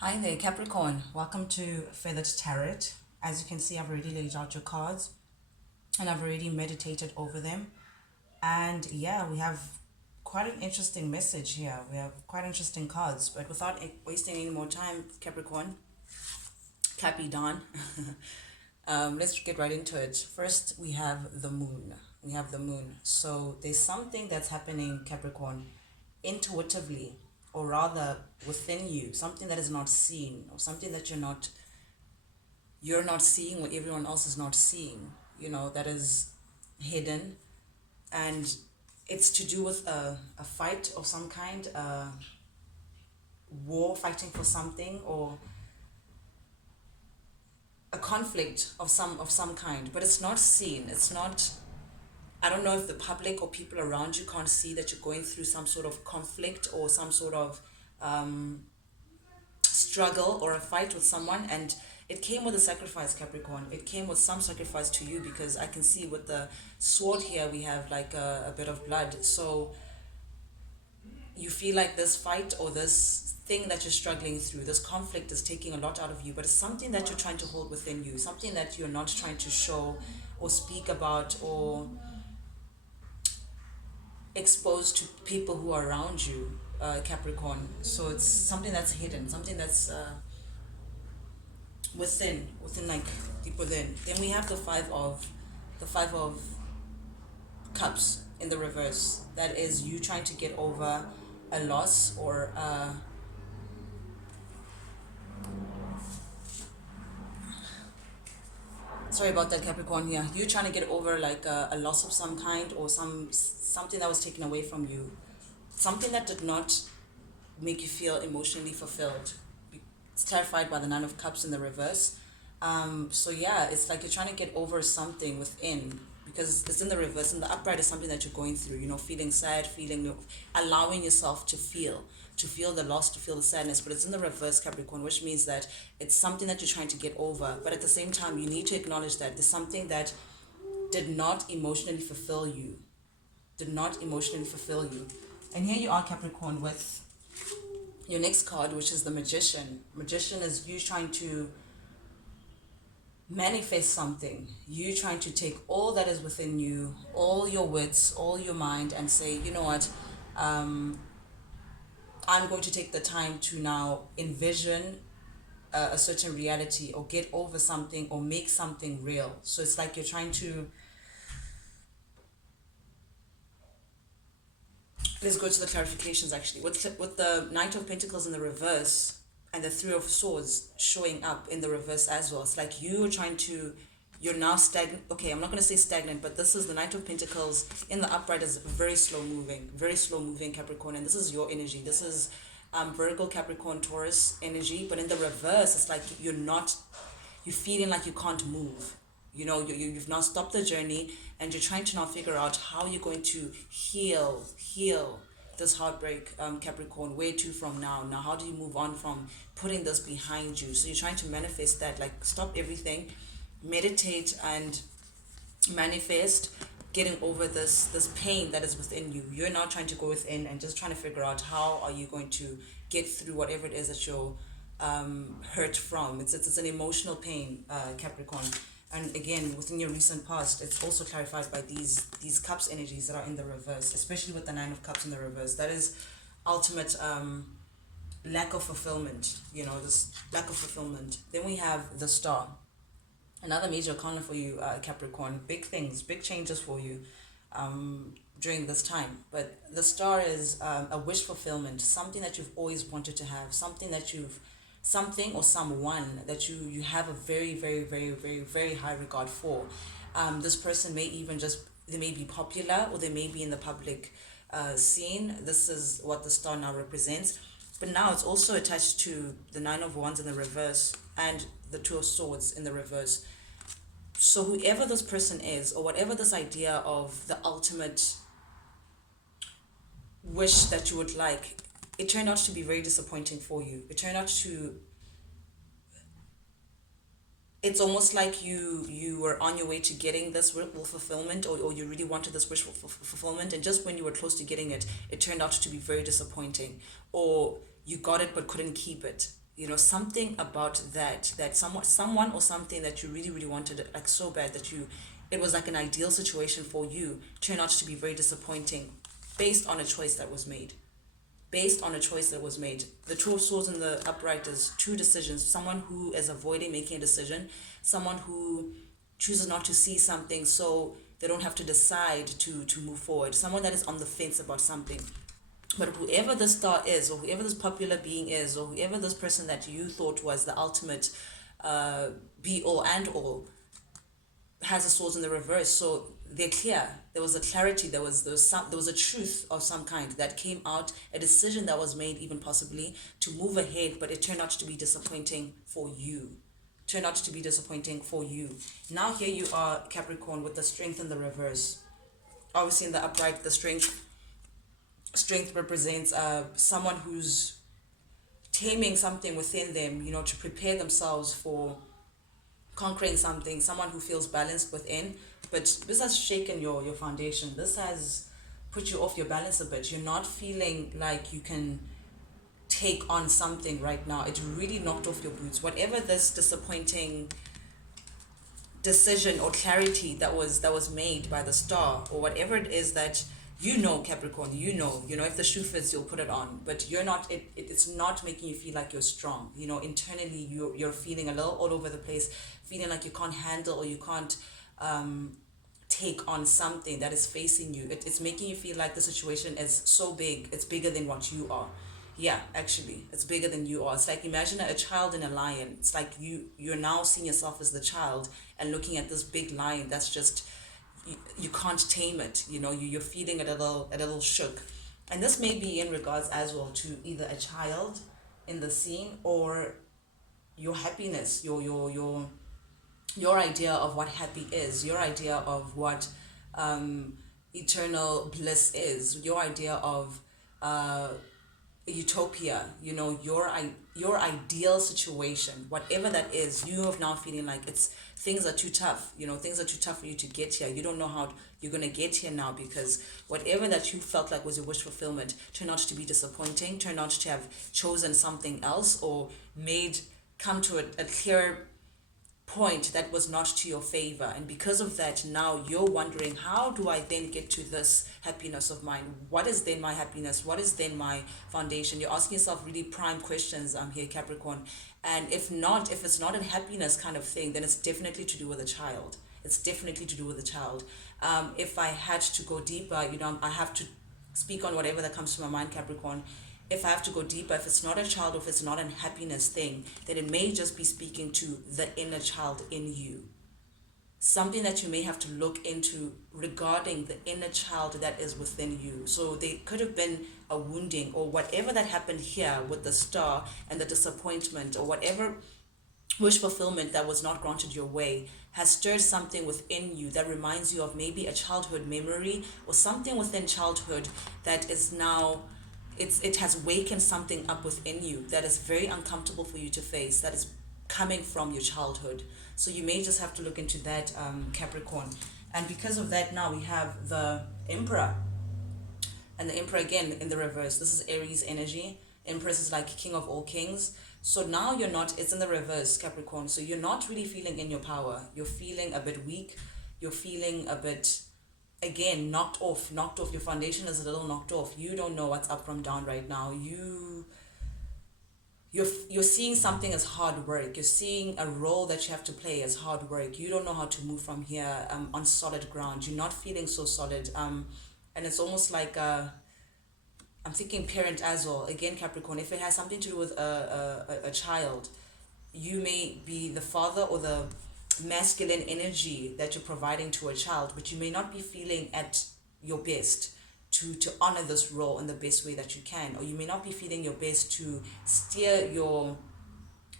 Hi there, Capricorn. Welcome to Feathered Tarot. As you can see, I've already laid out your cards and I've already meditated over them. And yeah, we have quite an interesting message here. We have quite interesting cards. But without wasting any more time, Capricorn, Cappy Dawn, let's get right into it. First, we have the moon. We have the moon. So there's something that's happening, Capricorn, intuitively, or rather within you, something that is not seen, or something that you're not seeing what everyone else is not seeing, that is hidden. And it's to do with a fight of some kind, a war, fighting for something, or a conflict of some kind, but it's not seen. It's not, I don't know if the public or people around you can't see that you're going through some sort of conflict or some sort of struggle or a fight with someone. And it came with a sacrifice, Capricorn. It came with some sacrifice to you, because I can see with the sword here we have like a bit of blood. So you feel like this fight or this thing that you're struggling through, this conflict, is taking a lot out of you, but it's something that you're trying to hold within you, something that you're not trying to show or speak about or expose to people who are around you, Capricorn. So it's something that's hidden, something that's within, like deep within. Then we have the five of cups in the reverse. That is you trying to get over a loss, or sorry about that, Capricorn. Here, you trying to get over like a loss of some kind, or something that was taken away from you, something that did not make you feel emotionally fulfilled. It's clarified by the Nine of Cups in the reverse. So yeah, it's like you're trying to get over something within, because it's in the reverse. And the upright is something that you're going through, feeling sad, allowing yourself to feel the loss, to feel the sadness. But it's in the reverse, Capricorn, which means that it's something that you're trying to get over. But at the same time, you need to acknowledge that there's something that did not emotionally fulfill you, did not emotionally fulfill you. And here you are, Capricorn, with your next card, which is the Magician. Magician is you trying to manifest something. You trying to take all that is within you, all your wits, all your mind, and say, you know what, I'm going to take the time to now envision a certain reality, or get over something, or make something real. So it's like you're trying to, let's go to the clarifications actually. With the Knight of Pentacles in the reverse and the Three of Swords showing up in the reverse as well, it's like you're now stagnant. Okay, I'm not going to say stagnant, but this is the Knight of Pentacles in the upright, is very slow moving, Capricorn. And this is your energy. This is Virgo, Capricorn, Taurus energy. But in the reverse, it's like you're feeling like you can't move. You've now stopped the journey, and you're trying to now figure out how you're going to heal this heartbreak, Capricorn. Where to from now? How do you move on from putting this behind you? So you're trying to manifest that, like stop everything, meditate and manifest getting over this pain that is within you. You're now trying to go within and just trying to figure out how are you going to get through whatever it is that you're hurt from. It's an emotional pain, Capricorn. And again, within your recent past, it's also clarified by these cups energies that are in the reverse, especially with the Nine of Cups in the reverse. That is ultimate lack of fulfillment, this lack of fulfillment. Then we have the Star, another major arcana for you, Capricorn. Big things, big changes for you during this time. But the Star is a wish fulfillment, something that you've always wanted to have, something or someone that you have a very, very, very, very, very high regard for. This person may even they may be popular, or they may be in the public scene. This is what the Star now represents. But now it's also attached to the Nine of Wands in the reverse and the Two of Swords in the reverse. So whoever this person is, or whatever this idea of the ultimate wish that you would like, it turned out to be very disappointing for you. It's almost like you were on your way to getting this wish fulfillment, or you really wanted this wish fulfillment, and just when you were close to getting it, it turned out to be very disappointing, or you got it but couldn't keep it. something about that someone or something that you really really wanted, like so bad that it was like an ideal situation for you, turned out to be very disappointing based on a choice that was made. Based on a choice that was made. The Two of Swords in the upright is two decisions. Someone who is avoiding making a decision, someone who chooses not to see something so they don't have to decide to move forward, someone that is on the fence about something. But whoever the star is, or whoever this popular being is, or whoever this person that you thought was the ultimate be all and all, has the swords in the reverse. So they're clear. There was a clarity. There was a truth of some kind that came out. A decision that was made, even possibly to move ahead, but it turned out to be disappointing for you. Turned out to be disappointing for you. Now here you are, Capricorn, with the strength in the reverse. Obviously, in the upright, the strength represents someone who's taming something within them, to prepare themselves for conquering something, someone who feels balanced within. But this has shaken your foundation. This has put you off your balance a bit. You're not feeling like you can take on something right now. It really knocked off your boots. Whatever this disappointing decision or clarity that was made by the star, or whatever it is that Capricorn, if the shoe fits, you'll put it on, but you're not, it's not making you feel like you're strong. Internally you're feeling a little all over the place, feeling like you can't handle, or you can't take on something that is facing you. It's making you feel like the situation is so big, it's bigger than what you are. Yeah, actually, it's bigger than you are. It's like, imagine a child and a lion. It's like you're now seeing yourself as the child and looking at this big lion that's just, you can't tame it. You're feeling a little shook. And this may be in regards as well to either a child in the scene, or your happiness, your idea of what happy is, your idea of what eternal bliss is, your idea of utopia, your ideal situation, whatever that is. You have now feeling like things are too tough. Things are too tough for you to get here. You don't know how you're going to get here now, because whatever that you felt like was your wish fulfillment turned out to be disappointing, turned out to have chosen something else, or come to a clear point that was not to your favor. And because of that, now you're wondering, how do I then get to this happiness of mine? What is then my happiness? What is then my foundation? You're asking yourself really prime questions here, Capricorn. And if it's not a happiness kind of thing, then it's definitely to do with a child. It's definitely to do with a child. If I had to go deeper, I have to speak on whatever that comes to my mind, Capricorn. If I have to go deeper, if it's not a child, or if it's not a happiness thing, then it may just be speaking to the inner child in you. Something that you may have to look into regarding the inner child that is within you. So there could have been a wounding, or whatever that happened here with the star and the disappointment, or whatever wish fulfillment that was not granted your way, has stirred something within you that reminds you of maybe a childhood memory, or something within childhood that is now, it has wakened something up within you that is very uncomfortable for you to face, that is coming from your childhood. So you may just have to look into that, Capricorn. And because of that, now we have the Emperor. And the Emperor, again, in the reverse. This is Aries energy. Empress is like king of all kings. So now it's in the reverse, Capricorn. So you're not really feeling in your power. You're feeling a bit weak. You're feeling a bit, again, knocked off. Your foundation is a little knocked off. You don't know what's up from down right now. You're seeing something as hard work. You're seeing a role that you have to play as hard work. You don't know how to move from here on solid ground. You're not feeling so solid. And it's almost like I'm thinking parent as well. Again, Capricorn, if it has something to do with a child, you may be the father or the masculine energy that you're providing to a child, but you may not be feeling at your best to honor this role in the best way that you can, or you may not be feeling your best to steer your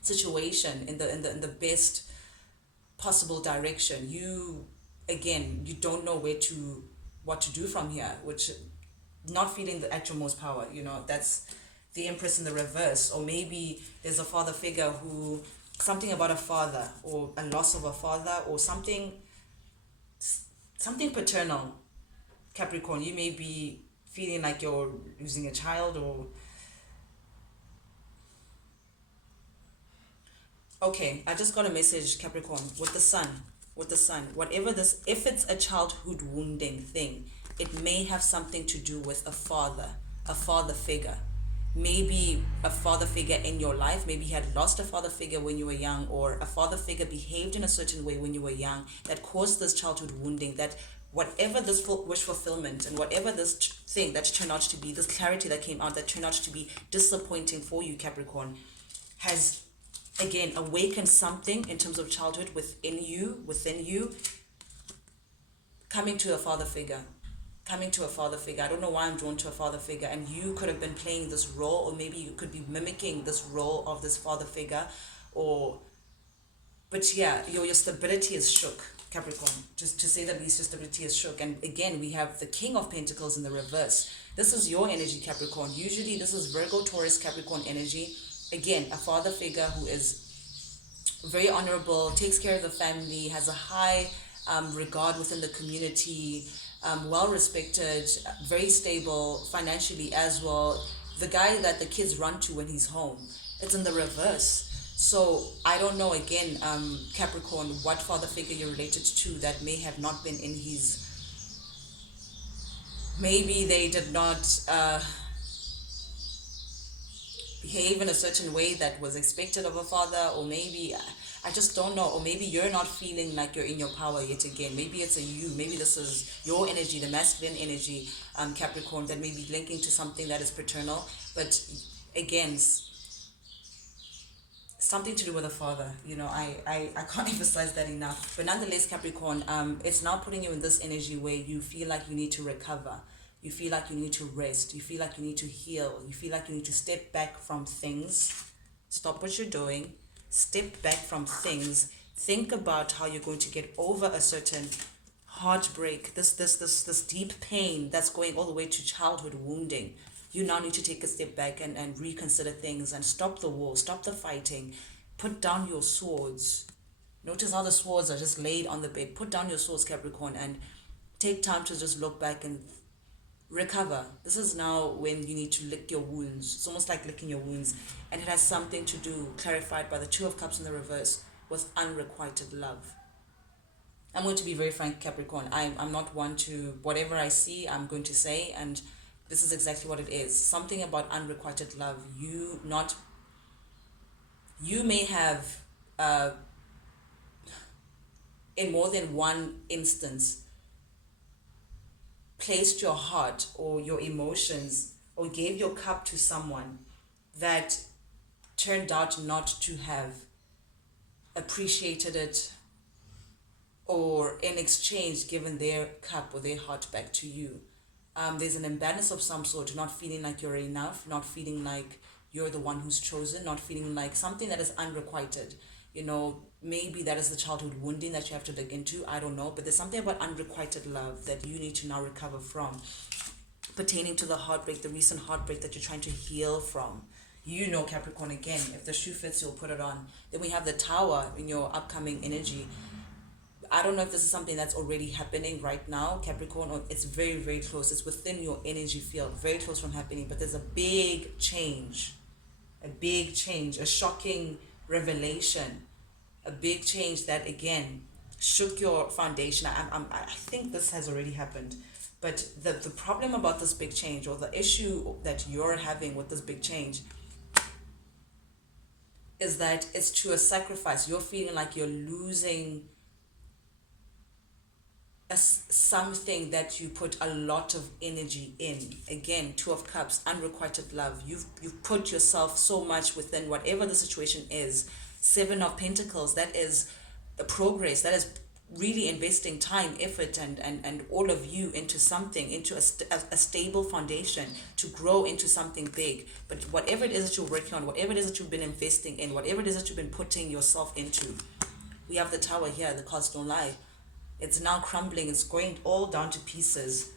situation in the best possible direction. You don't know what to do from here, which, not feeling at your most power. That's the Empress in the reverse. Or maybe there's a father figure something about a father, or a loss of a father, or something paternal, Capricorn. You may be feeling like you're losing a child, or Okay, I just got a message, Capricorn, with the sun. With the sun. Whatever this, if it's a childhood wounding thing, it may have something to do with a father figure. Maybe a father figure in your life. Maybe you had lost a father figure when you were young, or a father figure behaved in a certain way when you were young that caused this childhood wounding. That whatever this wish fulfillment and whatever this thing that turned out to be, this clarity that came out that turned out to be disappointing for you, Capricorn, has again awakened something in terms of childhood within you, coming to a father figure. Coming to a father figure. I don't know why I'm drawn to a father figure, and you could have been playing this role, or maybe you could be mimicking this role of this father figure, or but yeah, your stability is shook, Capricorn. Just to say the least, your stability is shook. And again, we have the King of Pentacles in the reverse. This is your energy, Capricorn. Usually this is Virgo, Taurus, Capricorn energy. Again, a father figure who is very honorable, takes care of the family, has a high regard within the community, well respected, very stable financially as well. The guy that the kids run to when he's home. It's in the reverse. So I don't know again, Capricorn, what father figure you're related to that may have not been in his. Maybe they did not behave in a certain way that was expected of a father, or maybe I just don't know, or maybe you're not feeling like you're in your power yet again. Maybe it's a you, maybe this is your energy, the masculine energy, Capricorn, that may be linking to something that is paternal, but again, something to do with a father. I can't emphasize that enough, but nonetheless, Capricorn, it's now putting you in this energy where you feel like you need to recover, you feel like you need to rest, you feel like you need to heal, you feel like you need to step back from things, stop what you're doing, step back from things, think about how you're going to get over a certain heartbreak, this deep pain that's going all the way to childhood wounding. You now need to take a step back and reconsider things and stop the war, stop the fighting, put down your swords. Notice how the swords are just laid on the bed. Put down your swords, Capricorn, and take time to just look back and recover. This is now when you need to lick your wounds. It's almost like licking your wounds, and it has something to do, clarified by the Two of Cups in the reverse, with unrequited love. I'm going to be very frank, Capricorn. I'm not one to, whatever I see, I'm going to say, and this is exactly what it is. Something about unrequited love. You may have, in more than one instance, placed your heart or your emotions or gave your cup to someone that turned out not to have appreciated it, or in exchange given their cup or their heart back to you. There's an imbalance of some sort, not feeling like you're enough, not feeling like you're the one who's chosen, not feeling like something that is unrequited. Maybe that is the childhood wounding that you have to dig into. I don't know, but there's something about unrequited love that you need to now recover from, pertaining to the heartbreak, the recent heartbreak that you're trying to heal from. Capricorn, again, if the shoe fits, you'll put it on. Then we have the Tower in your upcoming energy. I don't know if this is something that's already happening right now, Capricorn, or it's very, very close. It's within your energy field, very close from happening, but there's a big change, a shocking revelation, a big change that, again, shook your foundation. I think this has already happened, but the problem about this big change, or the issue that you're having with this big change, is that it's to a sacrifice. You're feeling like you're losing something that you put a lot of energy in. Again, Two of Cups, unrequited love. You've put yourself so much within whatever the situation is. Seven of Pentacles, that is a progress, that is really investing time, effort, and all of you into something, into a stable foundation to grow into something big. But whatever it is that you're working on, whatever it is that you've been investing in, whatever it is that you've been putting yourself into, we have the Tower here. The cards don't lie. It's now crumbling. It's going all down to pieces.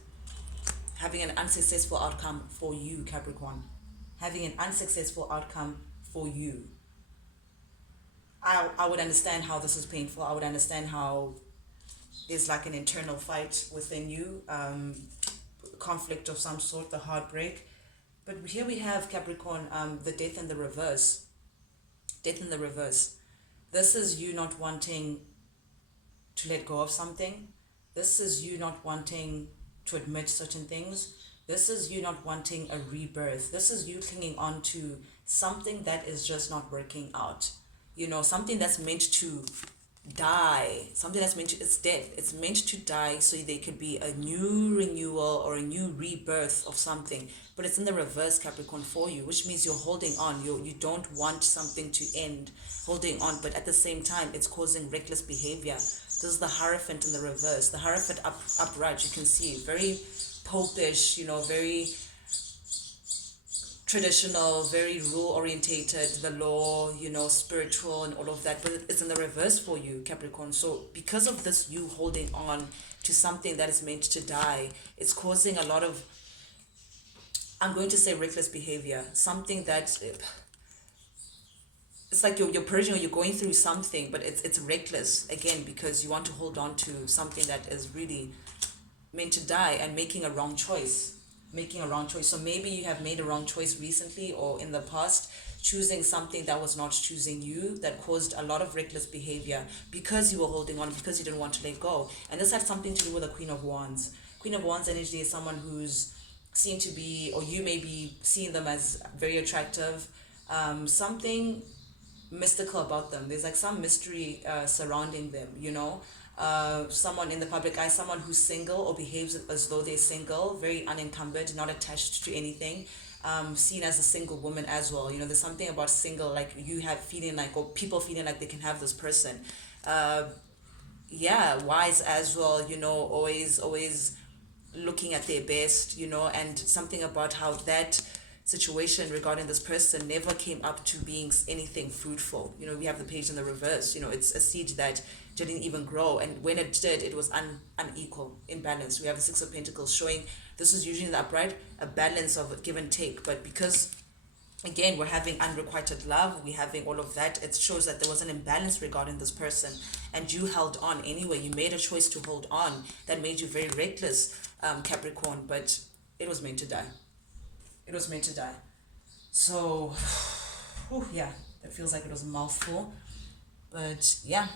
Having an unsuccessful outcome for you, Capricorn. Having an unsuccessful outcome for you. I would understand how this is painful. I would understand how there's like an internal fight within you, conflict of some sort, the heartbreak. But here we have, Capricorn, the Death in the reverse. Death in the reverse. This is you not wanting to let go of something. This is you not wanting to admit certain things. This is you not wanting a rebirth. This is you clinging on to something that is just not working out. Something that's meant to die, something that's meant to, it's dead, it's meant to die so there could be a new renewal or a new rebirth of something, but it's in the reverse, Capricorn, for you, which means you're holding on. You don't want something to end, holding on, but at the same time it's causing reckless behavior. This is the Hierophant in the reverse. The Hierophant upright, you can see very popish, very traditional, very rule orientated, the law, spiritual and all of that, but it's in the reverse for you, Capricorn. So because of this, you holding on to something that is meant to die, it's causing a lot of, I'm going to say, reckless behavior, something that, it's like you're purging, or you're going through something, but it's reckless, again, because you want to hold on to something that is really meant to die, and making a wrong choice. So maybe you have made a wrong choice recently or in the past, choosing something that was not choosing you, that caused a lot of reckless behavior because you were holding on, because you didn't want to let go. And this had something to do with the Queen of Wands. Queen of Wands energy is someone who's seen to be, or you may be seeing them as very attractive, something mystical about them. There's like some mystery surrounding them, someone in the public eye, someone who's single or behaves as though they're single, very unencumbered, not attached to anything, seen as a single woman as well. There's something about single, like you have feeling like, or people feeling like they can have this person. Yeah, wise as well, always looking at their best, and something about how that situation regarding this person never came up to being anything fruitful. We have the page in the reverse. It's a seed that didn't even grow, and when it did, it was unequal, imbalance. We have the Six of Pentacles showing this is usually the upright, a balance of give and take, but because again we're having unrequited love, we're having all of that, it shows that there was an imbalance regarding this person, and you held on anyway. You made a choice to hold on that made you very reckless, Capricorn, but it was meant to die. It was meant to die. So, yeah, it feels like it was a mouthful, but yeah.